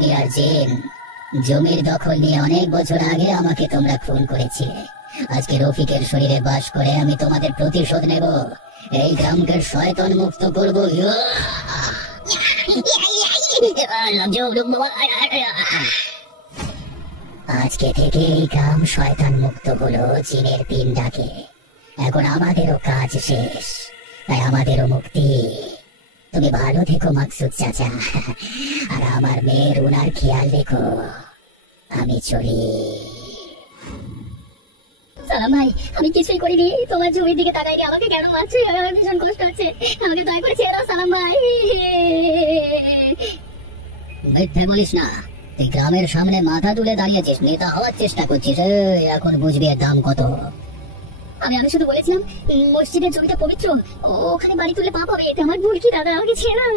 মিয়ার জিন। জমির দখল নিয়ে অনেক বছর আগে আমাকে তোমরা খুন করেছিলে। আজকে রফিকের শরীরে বাস করে আমি তোমাদের প্রতিশোধ নেব। এই গ্রামকে শয়তান মুক্ত করব। আজকে থেকে এই গ্রাম শয়তান মুক্ত হলো জিনের দিন ডাকে। এখন আমাদেরও কাজ শেষ, তাই আমাদেরও মুক্তি। তুমি ভালো থেকো মাকসুদ চাচা, আর আমার মেয়ের উনার খেয়াল রেখো। আমি চলি। সালাম ভাই, আমি কিছুই করিনি। তোমার জমির দিকে তাকাইনি, আমাকে কেন মারছে? আমার ভীষণ কষ্ট হচ্ছে, আমাকে দয়া করে ছেড়ে দাও সালাম ভাই। মিথ্যে বলিস না। তুই গ্রামের সামনে মাথা তুলে দাঁড়িয়েছিস, নেতা হওয়ার চেষ্টা করছিস। এখন বুঝবি এর দাম কত। আমি শুধু বলেছিলাম মসজিদের জমিটা পবিত্র, ওখানে বাড়ি তুলে পাপ হবে। এটা আমার ভুল কি দাদা? আমাকে ছেড়ে দাও।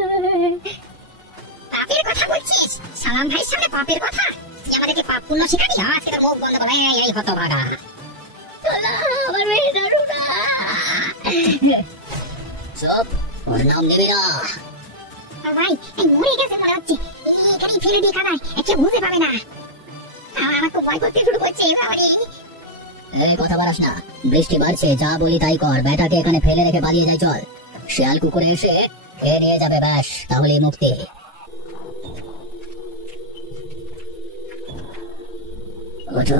পাপের কথা বলছিস? সালাম ভাইয়ের সামনে পাপের কথা? তুই আমাদেরকে পাপ পুণ্য শেখাবি? আজকে তোর মুখ বন্ধ করে। এই হতভাগা, আমার মেয়ে দারু না। চুপ, ওর নাম নিবি না। ভাই এই মরে গেছে মনে হচ্ছে। এখানে ফেলে দিয়ে কাদায়, কেউ বুঝতে পাবে না। আমার খুব ভয় করতে শুরু করছে। এই কথা বাড়াস না। বৃষ্টি বাড়ছে, যা বলি তাই কর। বেটাকে এখানে ফেলে রেখে পালিয়ে যাই চল। শিয়াল কুকুরে এসে খেয়ে নিয়ে যাবে, ব্যাস, তাহলেই মুক্তি। ওঠো,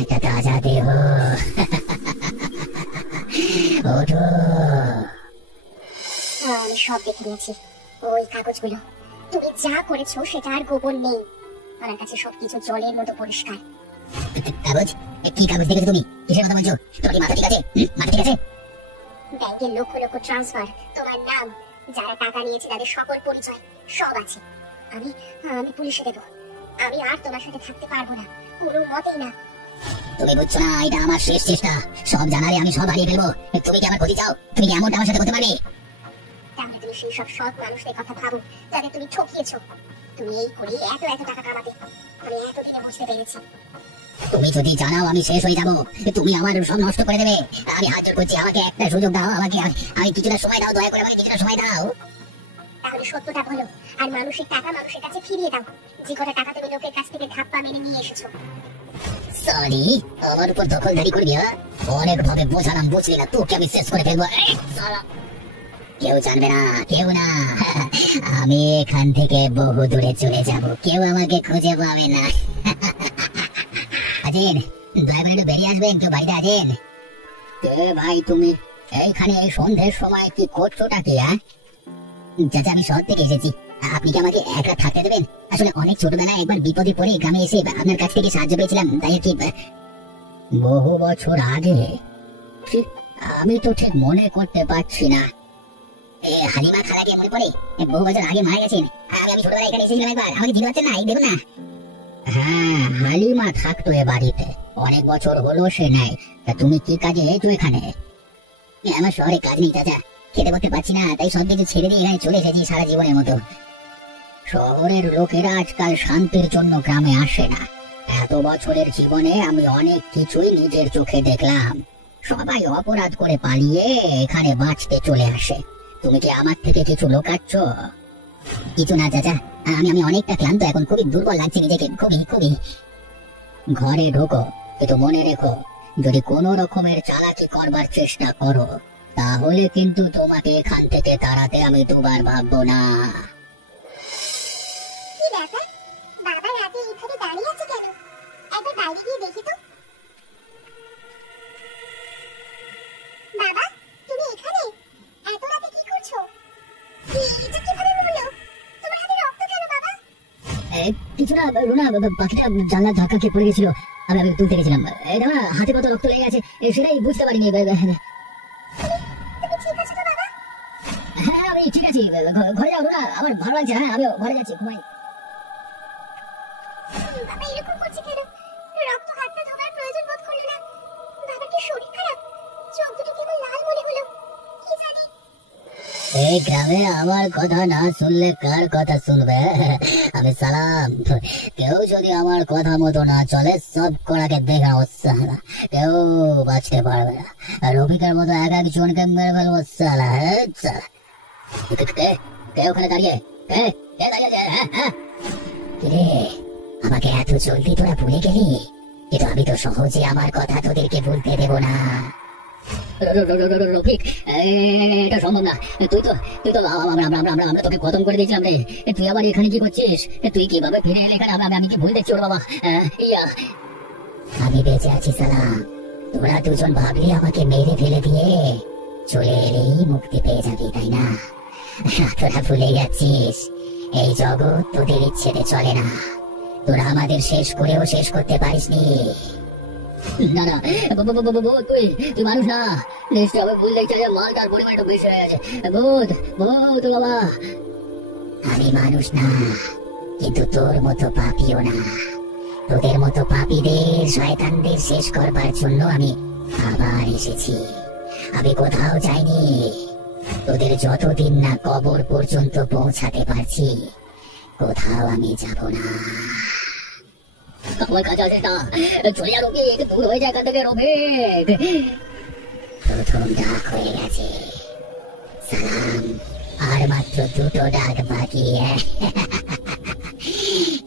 একটা তাজা দেহ। ওঠো। আমি সব দেখে নিয়েছি। ওই কাগজগুলো তুমি যা করেছো সেটা আর গোপন নেই। আমার কাছে সবকিছু জলের মতো পরিষ্কার। কাগজ? কি কাগজ দেখেছো তুমি? কিসের কথা বলছো? তোমার কি মাথা ঠিক আছে? মাথা ঠিক আছে? ব্যাংকের লক্ষ লক্ষ ট্রান্সফার, তোমার নাম, যারা টাকা নিয়েছে তাদের সকল পরিচয় সব আছে। আমি পুলিশে দেবো। আমি আর তোমার সাথে থাকতে পারবো না, কোনো মতেই না। তুমি বুঝছো না, এটা আমার শেষ চেষ্টা। সব জানালে আমি সব হারিয়ে ফেলবো। তুমি কি আমার ক্ষতি চাও? তুমি কি এমনটা আমার সাথে করতে পারবে? তাহলে তুমি সেই সব সৎ মানুষদের কথা ভাবো যাদের তুমি ঠকিয়েছো। তুমি এই করে এত এত টাকা কামাতে, আমি এতদিনে বুঝতে পেরেছি। তুমি যদি জানাও আমি শেষ হয়ে যাবো, তুমি আমার সব নষ্ট করে দেবে। আমি হাত জোড় করছি, আমাকে একটা সুযোগ দাও। আমি কিছুটা সময় দাও, দয়া করে আমাকে কিছুটা সময় দাও। তাহলে সত্যটা বলো, আর মানুষের টাকা মানুষের কাছে ফিরিয়ে দাও। যে কটা টাকা তুমি লোকের কাছ থেকে ধাপ্পা মেরে নিয়ে এসেছো। সরি, আমার উপর দখলদারি করবি? অনেক ভাবে বোঝালাম, বুঝলি না? তোকে আমি শেষ করে ফেলবো। কেউ জানবে না, কেউ না। আমি এখান থেকে বহু দূরে চলে যাব, কেউ আমাকে খুঁজে পাবে না। আজেন, দয়া করে একটু বেরিয়ে আসবেন। কেউ বাড়িতে আছেন? ভাই তুমি এইখানে এই সন্ধ্যের সময় কি করছোটা কি? চাচা, আমি শহর থেকে এসেছি। আপনি কি আমাকে একা থাকতে দেবেন? আসলে অনেক ছোটবেলায় একবার বিপদে পড়ে গ্রামে এসে আপনার কাছ থেকে সাহায্য পেয়েছিলাম, তাই কি। বহু বছর আগে? আমি তো ঠিক মনে করতে পারছি না। হালিমা খালাকে মনে পড়ে? বহু বছর আগে মারা গেছেন। আমি ছোটবেলায় এখানে এসেছিলাম একবার। আমাকে চিনতে পারছেন না? এই দেখুন না। হ্যাঁ, হালিমা থাকতো এ বাড়িতে, অনেক বছর হলো সে নেই। তুমি কি কাজে এসো এখানে? আমার শহরে কাজ নেই চাচা, খেতে করতে পারছি না, তাই সব কিছু ছেড়ে দিয়ে এখানে চলে এসেছি সারা জীবনের মতো। শহরের লোকেরা আজকাল শান্তির জন্য গ্রামে আসে না। এত বছরের জীবনে আমি অনেক কিছুই নিজের চোখে দেখলাম। সবাই অপরাধ করে পালিয়ে এখানে বাঁচতে চলে আসে। তুমি কি আমার থেকে কিছু লোকাচ্ছ? কিছু না চাচা, আমি অনেকটা ক্লান্ত, এখন খুবই দুর্বল লাগছে নিজেকে, খুবই খুবই। ঘরে ঢোকো, কিন্তু মনে রেখো, যদি কোনো রকমের চালাকি করবার চেষ্টা করো তাহলে কিন্তু তোমাকে এখান থেকে তাড়াতে আমি দুবার ভাববো না। কি ব্যাপার? বাবা রাতে এখানে দাঁড়িয়ে আছে কেন? একবার বাইরে গিয়ে দেখি তো। বাবা, তুমি এখানে এত রাতে কি করছো? এটা কিভাবে মরলো? তোমার হাতে রক্ত কেন বাবা? কিছু না রুনা, পাখিটা জানলার ধাক্কা খেয়ে পড়ে গেছিল, আমি তুলতে গেছিলাম। হাতে কত রক্ত লেগে আছে সেটাই বুঝতে পারিনি। তুমি ঠিক আছো তো বাবা? হ্যাঁ, আমি ঠিক আছি। ঘরে যাও রুনা, আমার ভালো লাগছে। হ্যাঁ, আমি ঘরে যাচ্ছি, ঘুমাই। বাবা এরকম করছে কেন? রক্ত হাতে ধোবার প্রয়োজন বোধ করলো না। বাবার কি শরীর খারাপ? চোখ দুটো কেমন লাল মনে হলো, কি জানি। এই গ্রামে আমার কথা না শুনলে কার কথা শুনবে? আমি সালাম, কেউ যদি আমার কথা মতো না চলে সব কড়াকে দেখা সালা, কেউ বাঁচতে পারবে না। রফিকের মতো এক একজনকে মেরে ফেলবো সালা। কে ওখানে দাঁড়িয়ে? কিরে, আমাকে এত জলদি তোরা ভুলে গেলি? কিন্তু আমি তো সহজে আমার কথা তোদেরকে ভুলতে দেব না। রফিক, এটা সম্ভব না। তুই তো আমরা তোকে খতম করে দিয়েছিলাম রে। তুই আবার এখানে কি করছিস? তুই কিভাবে ফিরে এলি এখানে? আমি কি ভুল দেখছি ওর বাবা? ইয়া, আমি বেঁচে আছি সালাম। তোরা দুজন ভাবলি আমাকে মেরে ফেলে দিয়ে চলে এলেই মুক্তি পেয়ে যাবি, তাই না? তোরা ভুলে যাচ্ছিস এই জগৎ তোদের ইচ্ছেতে চলে না। তোরা আমাদের শেষ করেও শেষ করতে পারিসনি। না না, তুই মানুষ না। নিশ্চয় আমি ভুল দেখছি যে মালটার পরিমাণ একটু বেশি হয়ে গেছে। ভূত বাবা। আমি মানুষ না, কিন্তু তোর মতো পাপিও না। তোদের মতো পাপীদের, শয়তানদের শেষ করবার জন্য আমি আবার এসেছি। আমি কোথাও যাইনি। তোদের যতদিন না কবর পর্যন্ত পৌঁছাতে পারছি, কোথাও আমি যাব না। আমার কাছে আসিস না, চলে যা রফিক, দূর হয়ে যায় এখান থেকে রফিক। প্রথম ডাক হয়ে গেছে সালাম, আর মাত্র দুটো ডাক বাকি।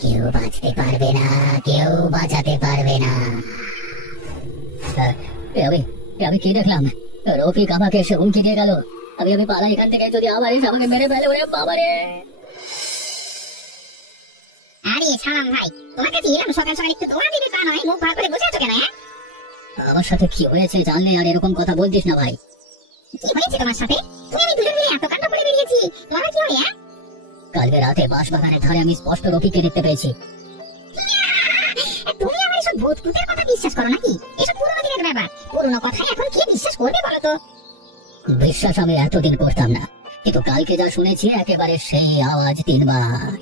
কেউ বাঁচতে পারবে না, কেউ বাঁচাতে পারবে না। আমি কি দেখলাম? রফিক আমাকে এসে হুমকি দিয়ে গেল। আমি পালাই এখান থেকে, যদি আবার এসে আমাকে মেরে ফেলে। ওরে বাবারে! আরে সালাম ভাই, তোমার কাছে এলাম সকাল সকাল, একটু তোমার দিকে তা নয়, মুখ ভার করে বসে আছো কেন? আমার সাথে কি হয়েছে জানলে আর এরকম কথা বলতিস না ভাই। কি হয়েছে তোমার সাথে? তুমি আমি দুজন মিলে এত কাণ্ড করে বেরিয়েছি, তোমার কি হয়? কালকে রাতে বাঁশবাগানের ধারে আমি স্পষ্ট রফিককে দেখতে পেয়েছি। তুমি আমার এসব ভূতের কথা বিশ্বাস করো নাকি? এসব পুরোনো দিনের ব্যাপার, পুরোনো কথা এখন কে বিশ্বাস করবে বলো তো? বিশ্বাস আমি এতদিন করতাম না, কিন্তু কালকে যা শুনেছি একেবারে সেই আওয়াজ 3 বার।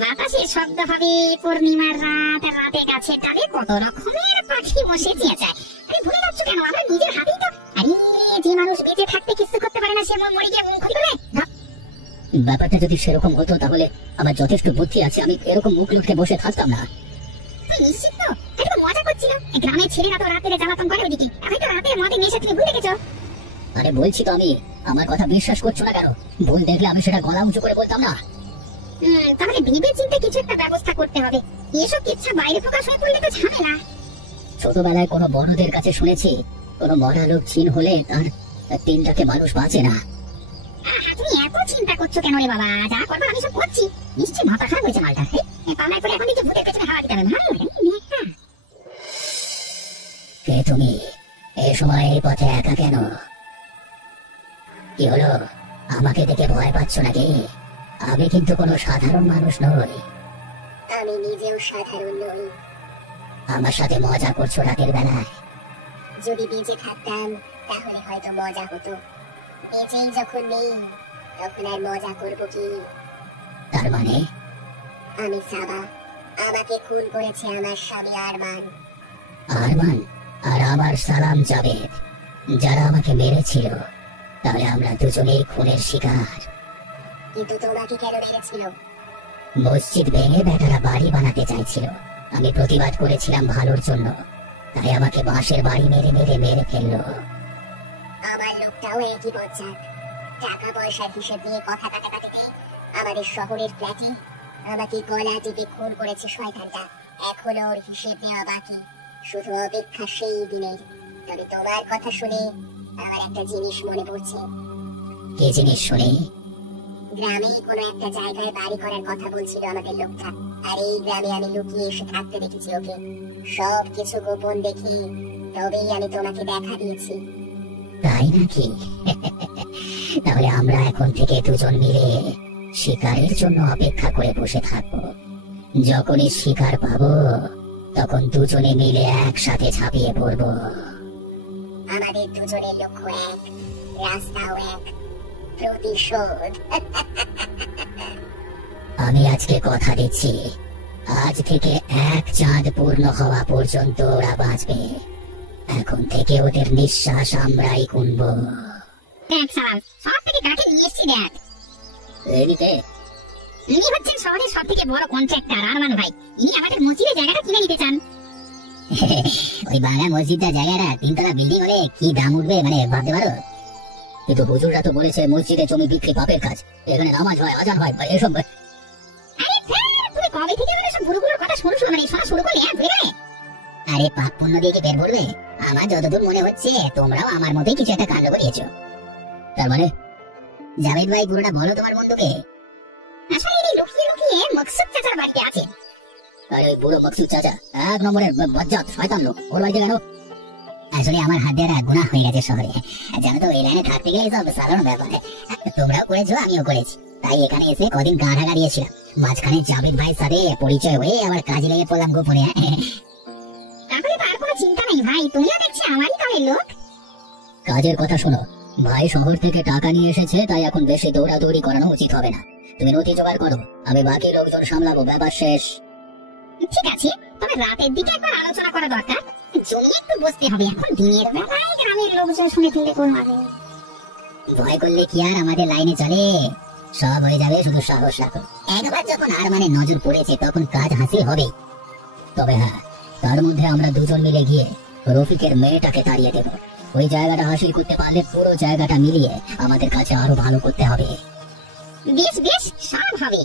বাতাসে শব্দ হবে, পূর্ণিমার রাত, রাতে গাছে ডালে কত রকমের পাখি বসে চেঁচায়। আরে ভুলে যাচ্ছ কেন? আমরা নিজের হাতেই তো। আরে যে মানুষ বেঁচে থাকতে কিছু করতে পারে না, সে মরে গিয়ে মুখ খুলবে। ব্যাপারটা যদি সেরকম হতো তাহলে আমার যথেষ্ট বুদ্ধি আছে, আমি এরকম মুখ লুটকে বসে থাকতাম না। তুই নিশ্চিত তো? এটা তো মজা করছিল। গ্রামের ছেলেরা তো রাতে জ্বালাতন করে ওদিকে, হয়তো রাতে মদে নেশা তুমি ভুলে গেছো। আরে বলছি তো আমি, আমার কথা বিশ্বাস করছো না কেন? ভুল দেখলে আমি সেটা গলা উঁচু করে বলতাম না। তাহলে ভেবে চিন্তে কিছু একটা ব্যবস্থা করতে হবে। এসব কিচ্ছা বাইরে প্রকাশ হয়ে পড়লে তো ঝামেলা। ছোটবেলায় কোনো বড়দের কাছে শুনেছি, কোনো মরা লোক চিন হলে তার 3টাকে মানুষ বাঁচে না। তুমি এত চিন্তা করছো কেন রে বাবা? যা করবো আমি সব করছি। নিশ্চয়ই মাথা খারাপ হয়েছে মালটা। পাল্লায় করে এখন দিকে ভূতের পেছনে হাওয়া দিতে হবে। কে তুমি? এই সময় এই পথে একা কেন? কি হলো? আমাকে দেখে ভয় পাচ্ছ নাকি? আমি কিন্তু কোনো সাধারণ মানুষ নই। আমি নিজেও সাধারণ নই। আমার সাথে মজা করছো রাতের বেলায়? যদি বেঁচে থাকতাম তাহলে হয়তো মজা হতো। বেঁচেই যখন নেই, তখন আর মজা করবো কি? তার মানে? আমি সাবা। আমাকে খুন করেছে আমার স্বামী আরমান। আরমান আর আমার সালাম জাবেদ, যারা আমাকে মেরেছিল। তাহলে আমরা দুজনেই খুনের শিকার। কিন্তু তোমাকে কেন মেরেছিল? মসজিদ ভেঙে বেটারা বাড়ি বানাতে চাইছিল। আমি প্রতিবাদ করেছিলাম ভালোর জন্য, তাই আমাকে বাঁশের বাড়ি মেরে ফেললো। আমার লোকটাও একই বজ্জাত। টাকা পয়সার হিসেব দিয়ে কথা কাটাকাটি আমাদের শহরের ফ্ল্যাটে আমাকে গলা টিপে খুন করেছে শয়তানটা। এখনো ওর হিসেব দেওয়া বাকি, শুধু অপেক্ষা সেই দিনের। তবে তোমার কথা শুনে আমার একটা জিনিস মনে পড়ছে। কি জিনিস শুনি? গ্রামে কোনো একটা জায়গায় বাড়ি করার কথা বলছিল আমাদের লোকটা। আর এই গ্রামে আমি লুকিয়ে এসে থাকতে দেখেছি ওকে। সব কিছু গোপন দেখি তবেই আমি তোমাকে দেখা দিয়েছি। তাই নাকি? তাহলে আমরা এখন থেকে দুজন মিলে শিকারের জন্য অপেক্ষা করে বসে থাকবো। যখনই শিকার পাবো তখন দুজনে মিলে একসাথে ঝাঁপিয়ে পড়বো। আমাদের দুজনের লক্ষ্য এক, রাস্তাও এক, প্রতিশোধ। আমি আজকে কথা দিচ্ছি, আজ থেকে 1 চাঁদ পূর্ণ হওয়া পর্যন্ত ওরা বাঁচবে। এখন থেকে ওদের নিঃশ্বাস আমরাই গুনবো। দেখ সালাম, শহর থেকে কাকে নিয়ে এসছি দেখ। ইনি হচ্ছেন শহরের সব থেকে বড় কন্ট্রাক্টর আরমান ভাই। ইনি আমাদের মসজিদের জায়গাটা কিনে নিতে চান। ওই বাংলা মসজিদটা জায়গাটা 3 তলা বিল্ডিং হলে কি দাম উঠবে মানে ভাবতে পারো? কিন্তু হুজুররা তো বলেছে মসজিদে জমি বিক্রি পাপের কাজ, এখানে নামাজ হয়, আজান হয়, এসব। আরে তুমি কবে থেকে এসব গুরুগুলোর কথা শুনছো, মানে শোনা শুরু করলে বুঝলে? আরে পাপ পুণ্য দিয়ে কি বের পড়বে? আমার যতদূর মনে হচ্ছে তোমরাও আমার মতোই কিছু একটা কাণ্ড করিয়েছো। তার মানে জাভেদ ভাই, পুরোটা বলো তোমার বন্ধুকে। আসলে এই লুকিয়ে লুকিয়ে মকসুদ চাচার বাড়িতে আছে। আরে ওই বুড়ো মকসুদ চাচা 1 নম্বরের বজ্জাত শয়তান লোক, ওর বাড়িতে কেন? আসলে আমার হাত দিয়ে গুনাহ হয়ে গেছে শহরে, জানো তো, এই লাইনে থাকতে গেলে সব সাধারণ ব্যাপার। তোমরাও করেছো, আমিও করেছি, তাই এখানে এসে কদিন গা ঢাকা দিয়েছিলাম। মাঝখানে জাভেদ ভাইয়ের সাথে পরিচয় হয়ে আবার কাজে লেগে পড়লাম গোপনে। তাহলে তো আর কোনো চিন্তা নেই ভাই, তুমিও দেখছি আমারই দলের লোক। কাজের কথা শোনো, ভাই শহর থেকে টাকা নিয়ে এসেছে, তাই এখন বেশি দৌড়াদৌড়ি করানো উচিত হবে না। তুমি নথি জোগাড় করো, আমি বাকি লোকজন সামলাবো, ব্যাপার শেষ। ঠিক আছে, তবে রাতের দিকে একবার আলোচনা করা দরকার। জমি একটু বসতে হবে, এখন দিনের বেলায় গ্রামের লোকজন শুনে ফেললে কোন হবে। ভয় করলে কি আর আমাদের লাইনে চলে? সব হয়ে যাবে, শুধু সাহস রাখো। একবার যখন আর মানে নজর পড়েছে তখন কাজ হাসিল হবে। তবে হ্যাঁ, তার মধ্যে আমরা দুজন মিলে গিয়ে রফিকের মেয়েটাকে তাড়িয়ে দেব। ওই জায়গাটা হাসিল করতে পারলে পুরো জায়গাটা মিলিয়ে আমাদের কাছে আরো ভালো করতে হবে। বেশ বেশ, সব হবে।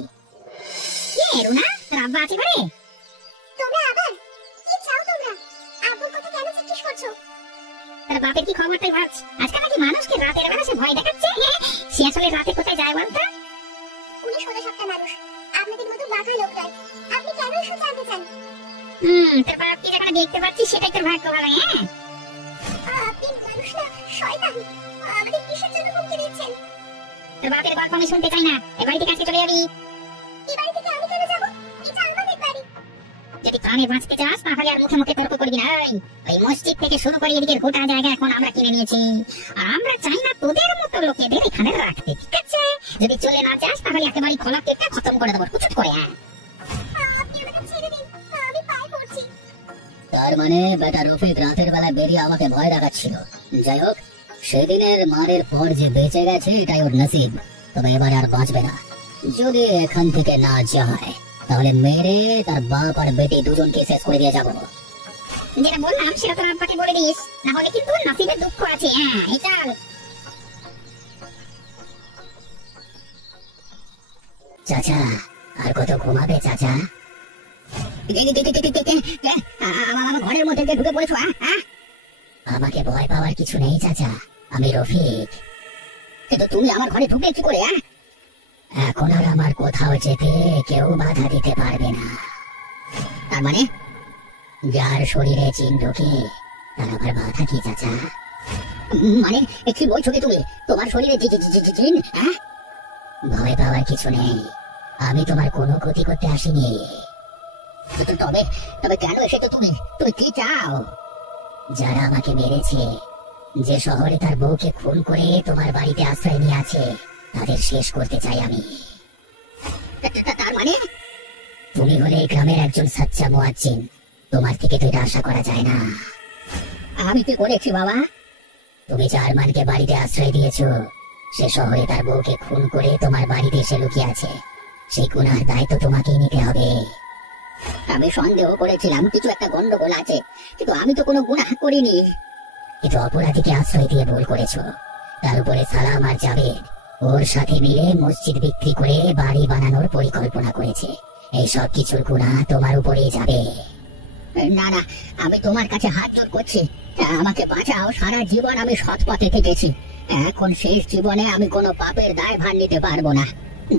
কে রুনা, রাব্বা আছে ঘরে? তোমরা আবার কি চাও? তোমরা আব্বুর কথা কেন জিজ্ঞেস করছো? তার বাপের কি খবরটাই ভাবছ? আজকাল নাকি মানুষকে রাতের বেলা সে ভয় দেখাচ্ছে। সে আসলে রাতে কোথায় যায় বলতো? উনি সোজা সাপটা মানুষ, আপনাদের মতো বাঘা লোক নয়। আপনি কেন এসব জানতে চান? তার বাপ কি যেখানে দেখতে পাচ্ছি সেটাই তোর ভাগ্য ভালো। আপনি মানুষ না, শয়তান। আমাদের কিসের জন্য হুমকি দিচ্ছেন? তোর বাপের গল্প আমি শুনতে চাই না, এ বাড়ি থেকে আজকে চলে যাবি। এই বাড়ি থেকে আমি চলে যাবো? এটা আমাদের বাড়ি। যদি প্রাণে বাঁচতে চাস তাহলে আর মুখে মুখে তর্ক করবি না। ওই মসজিদ থেকে শুরু করে এদিকে গোটা জায়গা এখন আমরা কিনে নিয়েছি, আর আমরা চাই না তোদের মতো লোকেদের এখানে রাখতে, ঠিক আছে? যদি চলে না যাস তাহলে একেবারে খোলা কেটে খতম করে দেবো, কুচুট করে। আপনি আমাকে ছেড়ে দিন, আমি পায়ে পড়ছি। তার মানে বেটা রফিক রাতের বেলা বেরিয়ে আমাকে ভয় দেখাচ্ছিল। যাই হোক, সেদিনের মারের পর যে বেঁচে গেছে এটাই ওর নসিব, তবে এবার আর বাঁচবে না। যদি এখান থেকে না যায় তাহলে মেরে তার বাপ আর বেটি দুজনকে শেষ করে দিয়ে যাবো। যেটা বললাম সেটা তোর আব্বাকে বলে দিস, না হলে কিন্তু নসিবের দুঃখ আছে। এই চল। চাচা, আর কত ঘুমাবে চাচা? আমার ঘরের মধ্যে ঢুকে পড়েছো? আমাকে ভয় পাওয়ার কিছু নেই চাচা, আমি রফিক। কিন্তু তুমি আমার ঘরে ঢুকে কি করে? এখন আর আমার কোথাও যেতে কেউ বাধা দিতে পারবে না। তার মানে যার শরীরে জিন ঢোকে তার আবার বাধা কি চাচা? মানে কি বলছো কি তুমি? তোমার শরীরে জিন? ভয় পাওয়ার কিছু নেই, আমি তোমার কোনো ক্ষতি করতে আসিনি। তবে তবে কেন এসেছো তুমি? তুমি কি চাও? যারা আমাকে মেরেছে, যে শহরে তার বউকে খুন করে তোমার বাড়িতে আশ্রয় নিয়ে আছে, তাদের শেষ করতে চাই আমি। তার মানে তুমি হলে এই গ্রামের একজন সাচ্চা মুয়াজ্জিন, তোমার থেকে তো এটা আশা করা যায় না। আমি কি করেছি বাবা? তুমি জার্মানকে বাড়িতে আশ্রয় দিয়েছো, সে শহরে তার বউকে খুন করে তোমার বাড়িতে এসে লুকিয়ে আছে, সেই গুনার দায়িত্ব তোমাকেই নিতে হবে। আমি সন্দেহ করেছিলাম কিছু একটা গন্ডগোল আছে, কিন্তু আমি তো কোনো গুনাহ করিনি। কিন্তু অপরাধীকে আশ্রয় দিয়ে ভুল করেছো। তার উপরে সালাম আর জাবেদ ওর সাথে মিলে মসজিদ বিক্রি করে বাড়ি বানানোর পরিকল্পনা করেছে। এই সব কিছুর গুনাহ তোমার উপরেই যাবে। না না, আমি তোমার কাছে হাত জোড় করছি, আমাকে বাঁচাও। সারা জীবন আমি সৎ পথে থেকেছি, এখন শেষ জীবনে আমি কোনো পাপের দায় ভার নিতে পারবো না।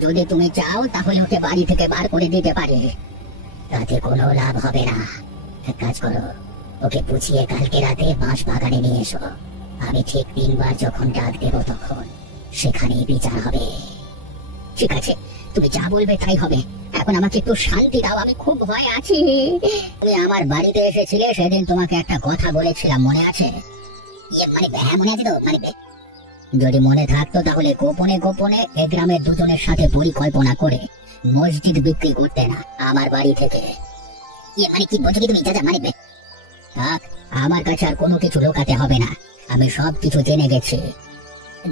যদি তুমি চাও তাহলে ওকে বাড়ি থেকে বার করে দিতে পারি। তাতে কোনো লাভ হবে না। এক কাজ করো, ওকে বুঝিয়ে কালকে রাতে বাঁশ বাগানে নিয়ে এসো। আমি ঠিক 3 বার যখন ডাক দেব তখন সেখানেই বিচার হবে। ঠিক আছে, তুমি যা বলবে তাই হবে। এখন আমাকে একটু শান্তি দাও, আমি খুব ভয় আছি। তুমি আমার বাড়িতে এসেছিলে সেদিন, তোমাকে একটা কথা বলেছিলাম, মনে আছে? মানে হ্যাঁ, মনে আছে তো। মানে যদি মনে থাকতো তাহলে গোপনে গোপনে এ গ্রামের দুজনের সাথে পরিকল্পনা করে মসজিদ বিক্রি করতে না আমার বাড়ি থেকে। মানে কি বলছো কি তুমি চাচা? মানে থাক, আমার কাছে আর কোনো কিছু লুকাতে হবে না, আমি সব কিছু জেনে গেছি।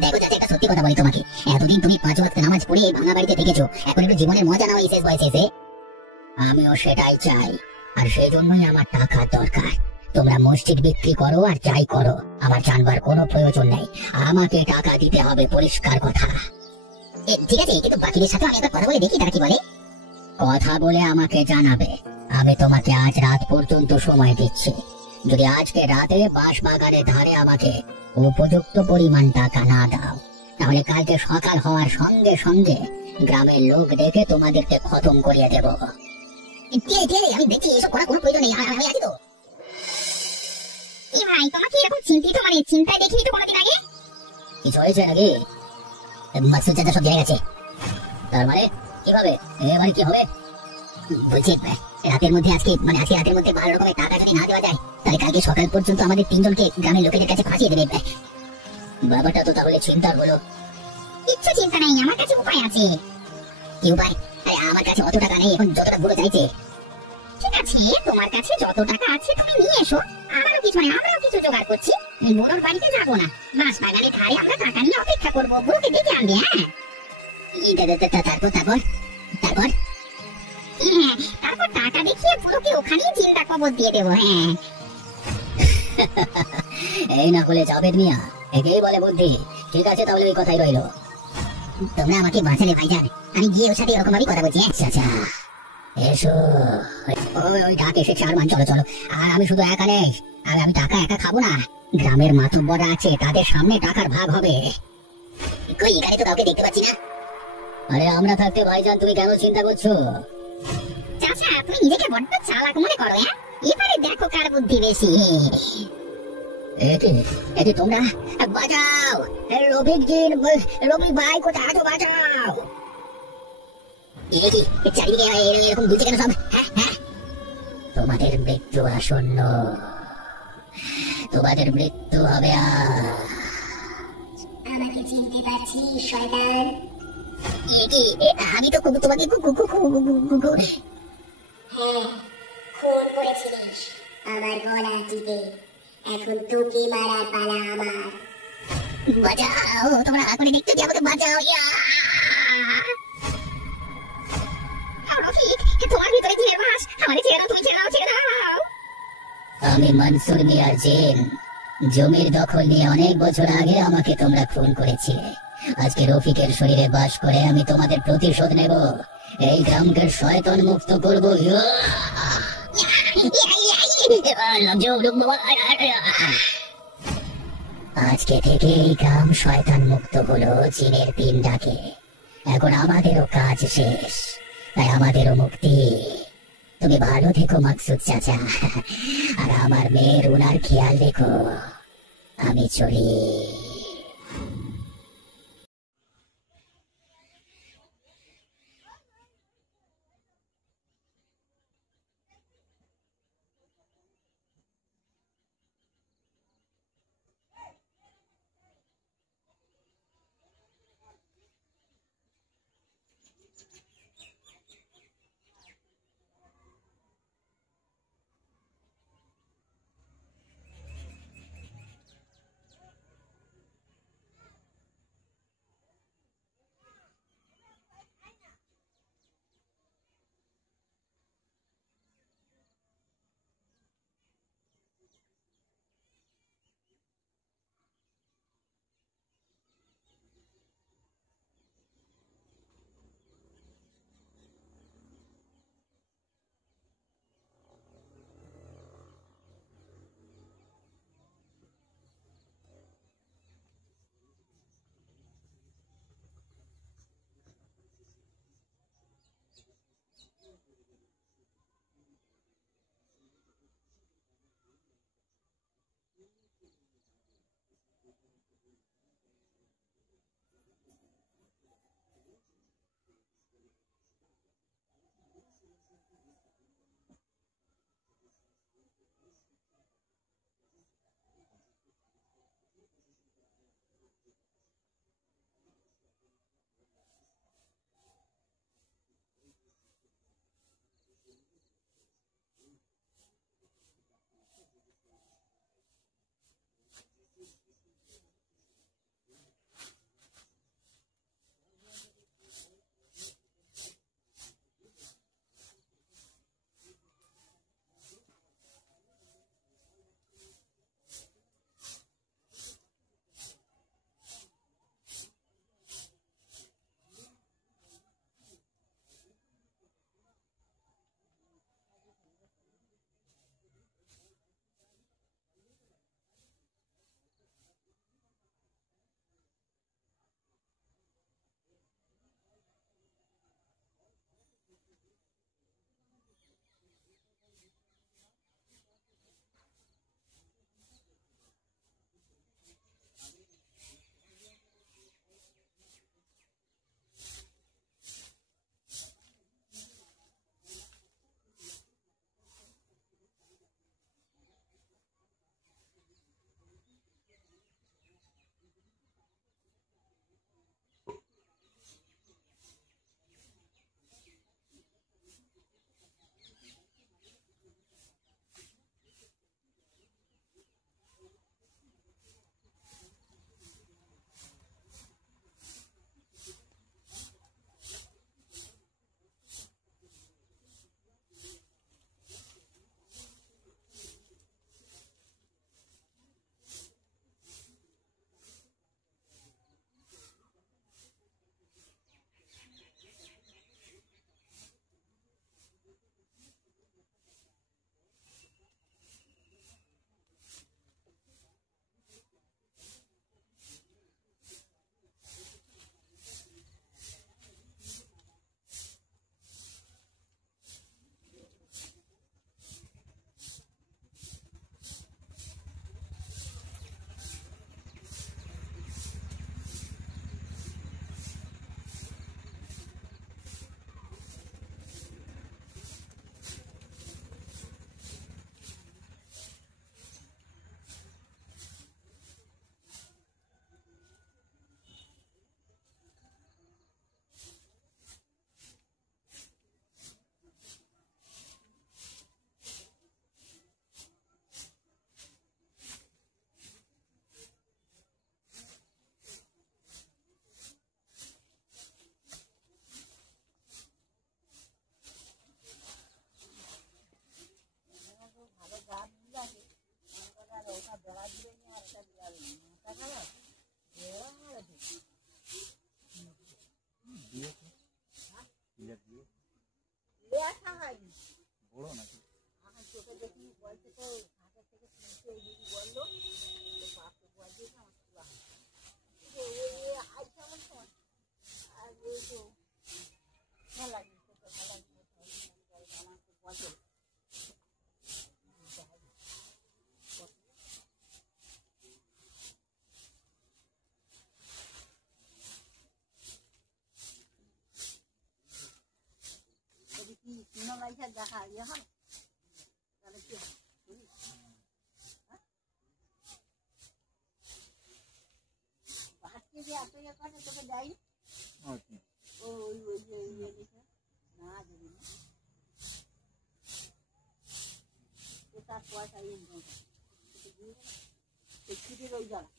দেখো চাচা, একটা সত্যি কথা বলি তোমাকে, এতদিন তুমি 5 ওয়াক্ত নামাজ পড়ে এই ভাঙা বাড়িতে থেকেছো, এখন একটু জীবনের মজা নাও এই শেষ বয়সে এসে। আমিও সেটাই চাই, আর সেই জন্যই আমার টাকার দরকার। তোমরা মসজিদ বিক্রি করো আর যাই করো, আমার জানবার কোনো প্রয়োজন নেই। আমাকে টাকা দিতে হবে, পরিষ্কার কথা। ঠিক আছে, কিন্তু বাকিদের সাথে আমি একটা কথা বলে দেখি তারা কি বলে। কথা বলে আমাকে জানাবে। আমি তোমাকে আজ রাত পর্যন্ত সময় দিচ্ছি। যদি আজকে রাতে বাঁশবাগানের ধারে আমাকে উপযুক্ত পরিমাণ টাকা না দাও, তাহলে কালকে সকাল হওয়ার সঙ্গে সঙ্গে গ্রামের লোক ডেকে তোমাদেরকে খতম করিয়ে দেব। আমি দেখছি এসব করার কোনো প্রয়োজন নেই, আমি আছি তো। ভাই তোমাকে এরকম চিন্তিত, মানে চিন্তায় দেখিনি তো কোনোদিন আগে। কিছু হয়েছে নাকি? মাসুদ চাচা সব জেনে গেছে। তার মানে কিভাবে, এবারে কি হবে? বলছি রাতের মধ্যে আজকে রাতের মধ্যে ভালো রকমের টাকা যদি না দেওয়া যায়, তাহলে কালকে সকাল পর্যন্ত আমাদের তিনজনকে গ্রামের লোকেদের কাছে ফাঁসিয়ে দেবে। ব্যাপারটা তো তাহলে চিন্তার হলো। কিচ্ছু চিন্তা নাই, আমার কাছে উপায় আছে। কি উপায়? আমার কাছে অত টাকা নেই, এখন যতটা বুড়ো চাইছে। ঠিক আছে, তোমার কাছে যত টাকা আছে তুমি নিয়ে এসো, আমরাও কিছু জোগাড় করছি। বুড়োর বাড়িতে যাবো না, বাঁশবাগানের ধারে আমরা টাকা নিয়ে অপেক্ষা করবো, বুড়োকে ডেকে আনবে। হ্যাঁ তারপর তারপর তারপর হ্যাঁ, তারপর টাকা দেখিয়ে বুড়োকে ওখানেই জিন্দা কবর দিয়ে দেবো। হ্যাঁ এই না হলে জাবেদ মিয়া, একেই বলে বুদ্ধি। ঠিক আছে, তাহলে ওই কথাই রইলো। তোমরা আমাকে বাঁচালে ভাইজান, আমি গিয়ে ওর সাথে এরকম ভাবেই কথা বলছি। আচ্ছা এসো। ওই ডাক এসেছে, আর চলো চলো। আর আমি শুধু একা নেই, আমি টাকা একা খাবো না, গ্রামের মাতব্বররা আছে, তাদের সামনে টাকার ভাগ হবে। কই এখানে তো কাউকে দেখতে পাচ্ছি না। আরে আমরা থাকতে ভাইজান তুমি কেন চিন্তা করছো? চাচা, তুমি নিজেকে বড্ড চালাক মনে করো। হ্যাঁ, এবারে দেখো কার বুদ্ধি বেশি। এতে তোমরা বাঁচাও, রবি ভাই কোথায় আছো, বাঁচাও। চারিদিকে এরকম দুলছে কেন সব? তোমাদের মৃত্যু আসন্ন, তোমাদের মৃত্যু হবে। আমাকে চিনতে পারছিস শয়তান? আমি তো তোমাকে হ্যাঁ, খুন করেছিলিস আমার গলা টিপে, এখন তোকে মারার পালা আমার। বাঁচাও, তোমরা এখনই দেখতে যে আমাকে বাঁচাও। তোমার ভিতরে জিনের বাস, আমাকে ছেড়ে দাও, তুমি ছেড়ে দাও। আমি মনসুর মিয়ার জিন। জমির দখল নিয়ে অনেক বছর আগে আমাকে তোমরা খুন করেছিলে। আজকে রফিকের শরীরে বাস করে আমি তোমাদের প্রতিশোধ নেব, এই গ্রামকে শয়তান মুক্ত করব। আজকে থেকে এই গ্রাম শয়তান মুক্ত হলো জিনের দিন ডাকে। এখন আমাদেরও কাজ শেষ, তাই আমাদেরও মুক্তি। তুমি ভালো থেকো মাকসুদ চাচা, আর আমার মেয়ের উনার খেয়াল রেখো। আমি চলি। আমরা এসে দেখা ইয়ে হবে তাহলে কি হবে ভাতকে যে এত ইয়ে করে তোকে দেয় ওই ওই যে ইয়ে দিছে না দেবে না তার পয়সা ইনকাম করে ছুটির ওই জ্বালা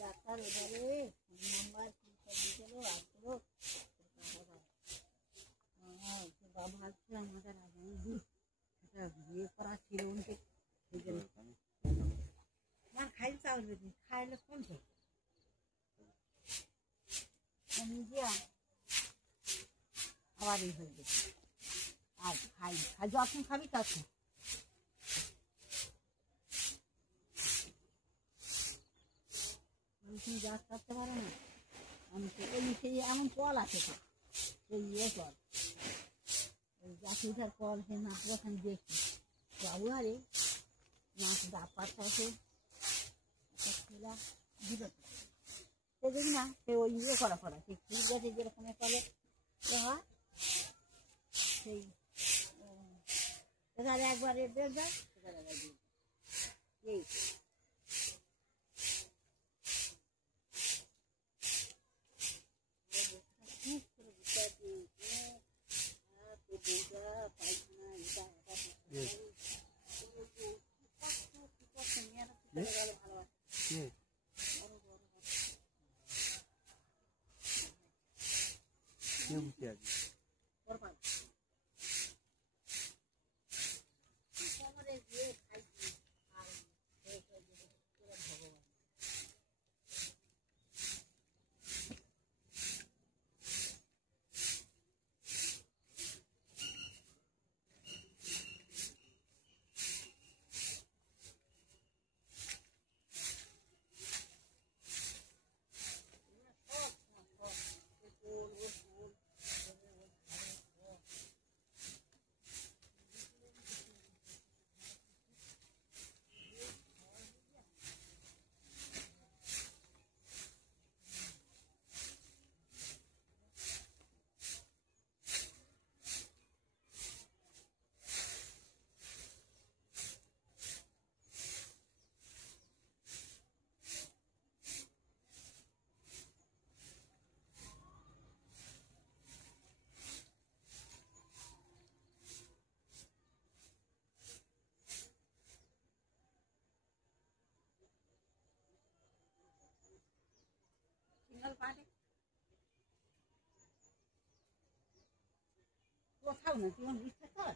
ডাক্তার এবারে নাম্বার দিয়েছিল আসলো বাবা আসছে আমাদের সেটা বিয়ে করা ছিল উনকে আমার খাইল চাউল বেশি খাইলে কোনটা নিজে আবার এই হয়ে গেছে আর খাই খাই যখন খাবি তখন গাছ কাটতে পারে না আমি তো ওই সেই এমন কল আছে তো সেই ইয়ে কল ওই গাছ উঠার কল সে নাচ ওখানে দেখি বাবু আরে নাচ ডাব পাচ্ছে আছে একটা ছেলা দিল সে দেখি না সে ওই ইয়ে করা সেই ফুল গাছে যেরকম কলে হয় সেই এখানে একবার বের যায় সেখানে একবার এই কোথাও না তুই ইচ্ছা কর